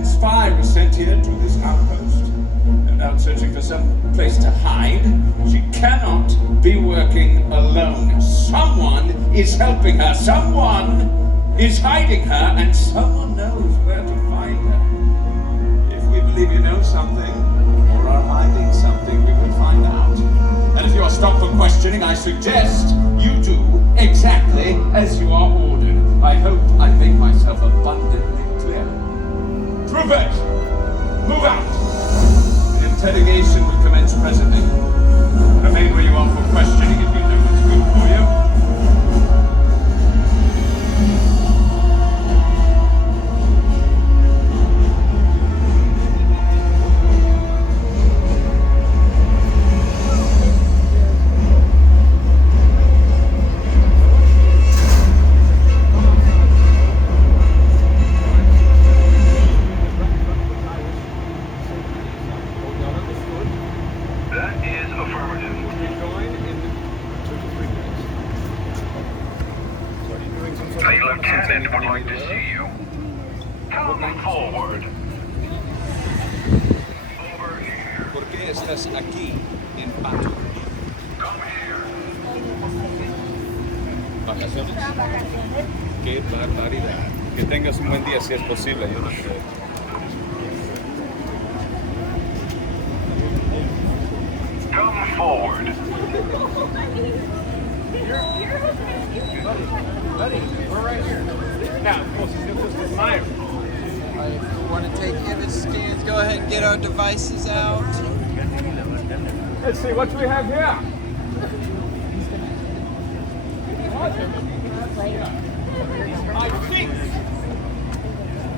Milton spy was sent here to this outpost. And out searching for some place to hide. She cannot be working alone. Someone is helping her. Someone is hiding her. And someone knows where to find her. If we believe you know something, or are hiding something, we will find out. And if you are stopped for questioning, I suggest you do exactly as you are ordered. I hope I make myself abundantly clear. Troopers, move out! An interrogation will commence presently. Remain where you are for questioning if you know what's good for you. Aquí en Pato. Vacaciones. Qué barbaridad. Que tengas un buen día si es posible, yo no sé. Come forward. Buddy, we're right here. Now, of course, this is my room. If you want to take image scans, go ahead and get our devices out. Let's see, what do we have here? I think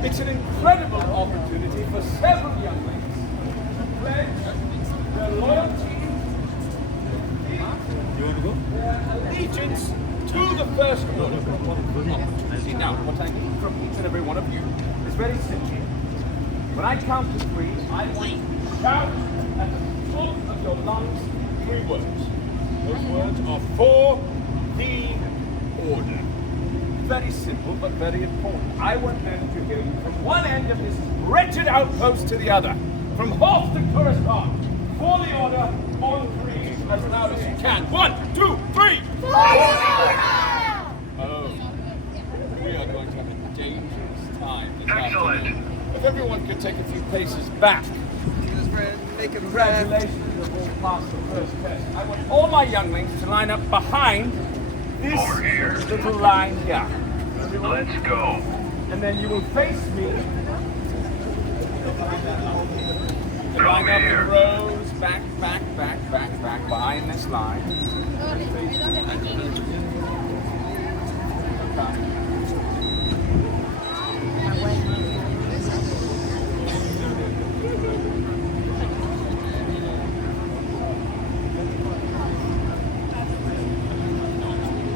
it's an incredible opportunity for several younglings to pledge their loyalty, their allegiance to the First Order. Now, what I need from each and every one of you is very simple. When I count to three, I want you to shout at the top of your lungs 3 words. Those words are for the order. Very simple, but very important. I want them to hear you from one end of this wretched outpost to the other. From Hof to Coruscant. For the order, on 3, as loud as you can. 1, 2, 3! Oh, we are going to have a dangerous time this afternoon. If everyone could take a few paces back. Congratulations, you've all passed the first test. I want all my younglings to line up behind this little line here. Let's go. And then you will face me. Line up in rows, back, behind this line.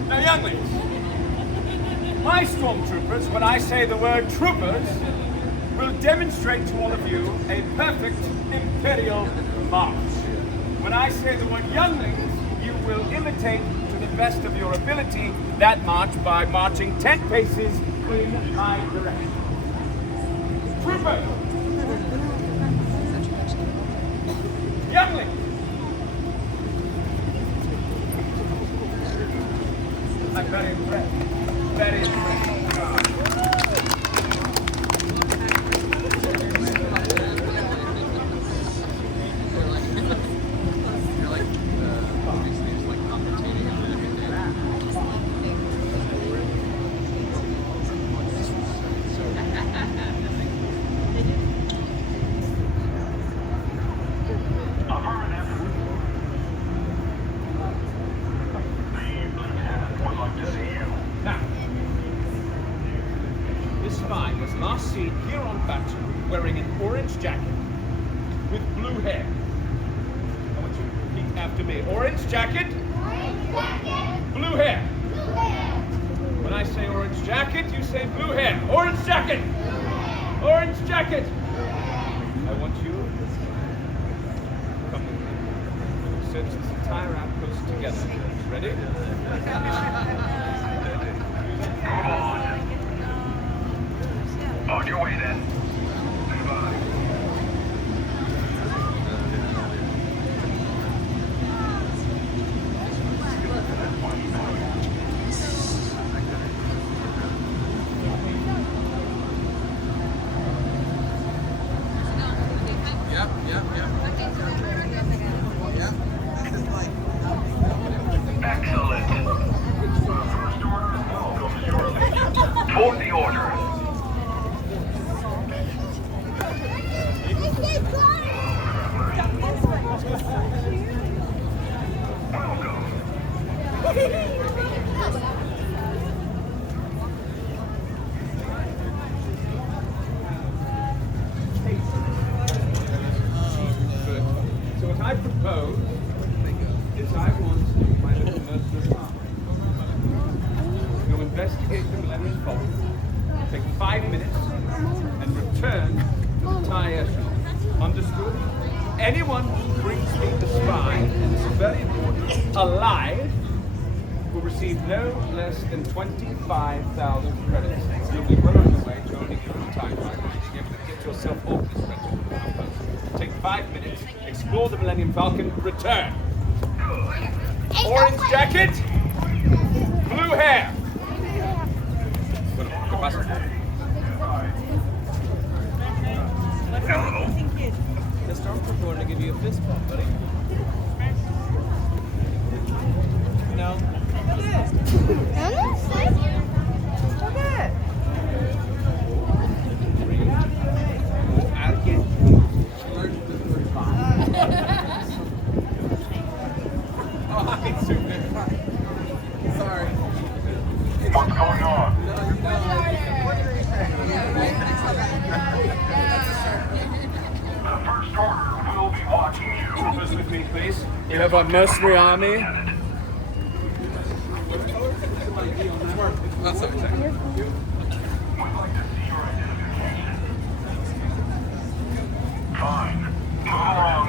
Now, younglings, my Stormtroopers, when I say the word troopers, will demonstrate to all of you a perfect Imperial march. When I say the word younglings, you will imitate to the best of your ability that march by marching 10 paces in my direction. Troopers! Younglings! I'm very impressed. Very impressed. Last seen here on Batu wearing an orange jacket with blue hair. I want you to repeat after me. Orange jacket. Blue hair. When I say orange jacket, you say blue hair. Orange jacket. Orange jacket. I want you to come with me. We'll search this entire outpost together. Ready? On your way then. order. So what I propose is I want my little mercenary army to investigate the Millennium Falcon, take 5 minutes, and return to the Thai echelon. Understood? Anyone who brings me the spy, and this is very important, alive, will receive no less than 25,000 credits. You'll be well on your way to owning your own time right, being able to get yourself off this rental outpost. Take 5 minutes, explore the Millennium Falcon, return. Orange jacket, blue hair. ¿Qué pasa? The Stormtroopers wanted to give you a fist bump, buddy. No? Sorry. What's going on? The First Order will be watching you. Troopers with me, please. You have a mercenary army. That's okay. We'd like to see your identification. Fine. Move along.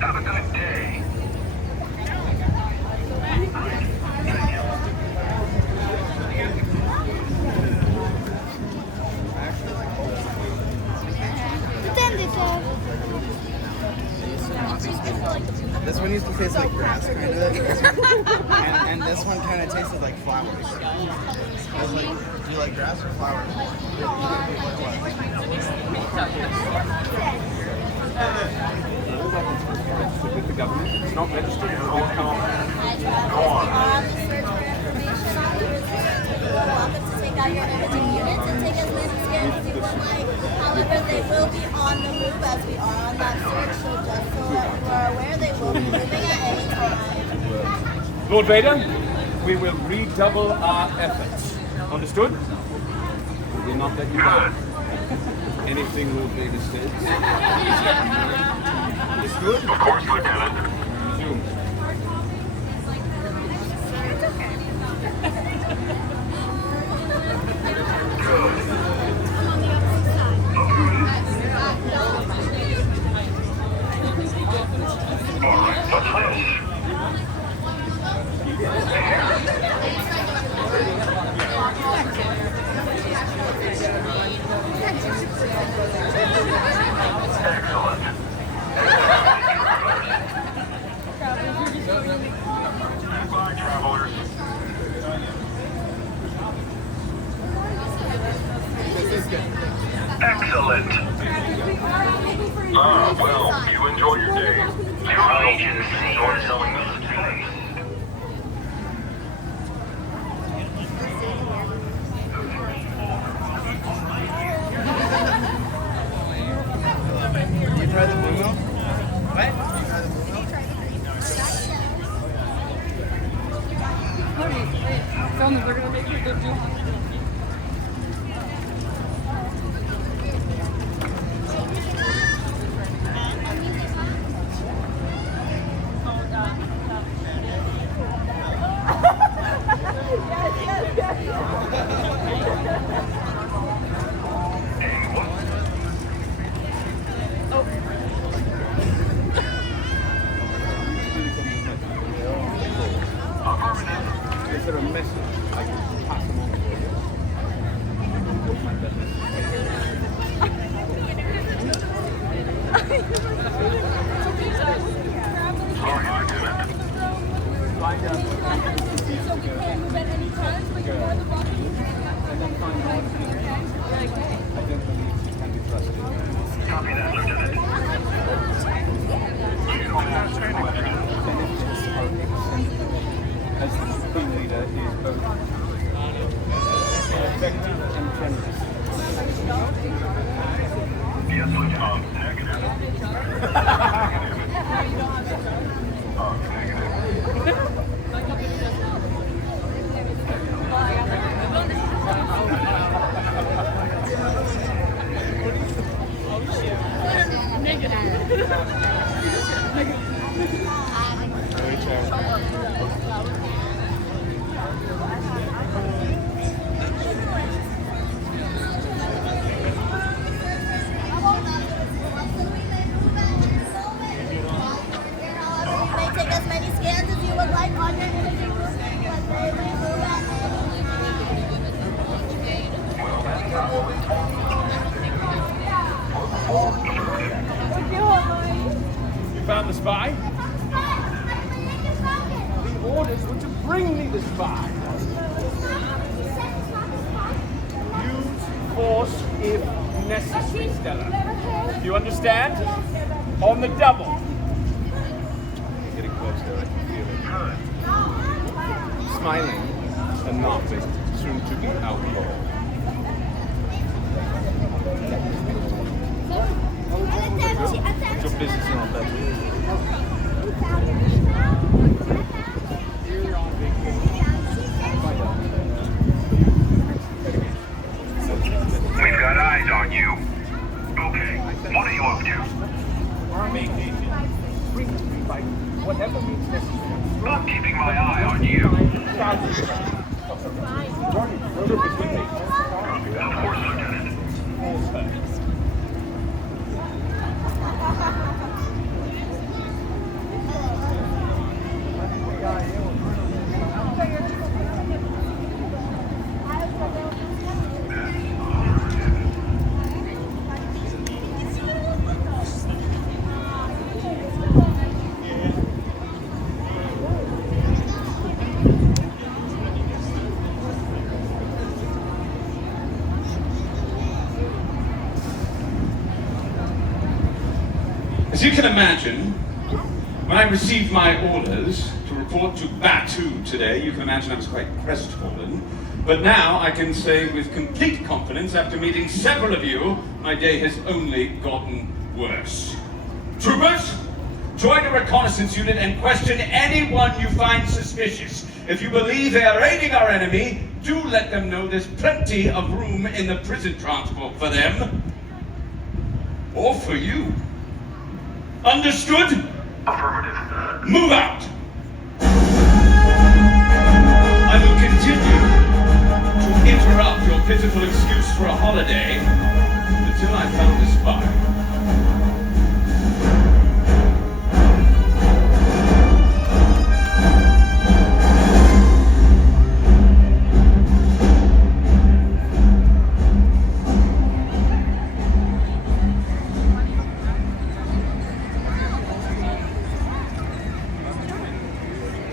Have a good day. This one used to taste like grass, kind of. and this one kind of tasted like flowers. I was like, do you like grass or flowers? With the government, it's not registered, it's not Go on. Welcome to take out your imaging units and take as many scans as you would like. However, they will be on the move as we are on that search, so just so that you are aware, they will be moving at any time. Lord Vader, we will redouble our efforts. Understood? We will not let you down. Anything Lord Vader says. Understood? Of course, Lieutenant. Resume. All right, what's this? Excellent. guns. They're gonna make people do. Is there a message I can pass along for you? You'll find that message. Find out what So we can't move at any time, but you're more than welcome. and then find out what it is. I don't believe she can be trusted. Copy that, Lieutenant. As the team leader is both effective and generous. Yes, Lieutenant. Negative. Negative. You may take as many scans as you would like on your imaging room, but they may move at any You found the spy? The orders were to bring me the spy. Use force if necessary, Stella. Do you understand? On the double. Getting closer, I can feel it. Smiling and laughing, soon to be outlawed. What's your business and all that? We've got eyes on you. Okay, what are you up to? Army agent, bring to me by whatever means necessary. I'm keeping my eye on you. Of course, Lieutenant. As you can imagine, when I received my orders to report to Batu today, you can imagine I was quite crestfallen. But now I can say with complete confidence, after meeting several of you, my day has only gotten worse. Troopers, join a reconnaissance unit and question anyone you find suspicious. If you believe they are aiding our enemy, do let them know there's plenty of room in the prison transport for them. Or for you. Understood? Affirmative. Move out! I will continue to interrupt your pitiful excuse for a holiday until I found the spy.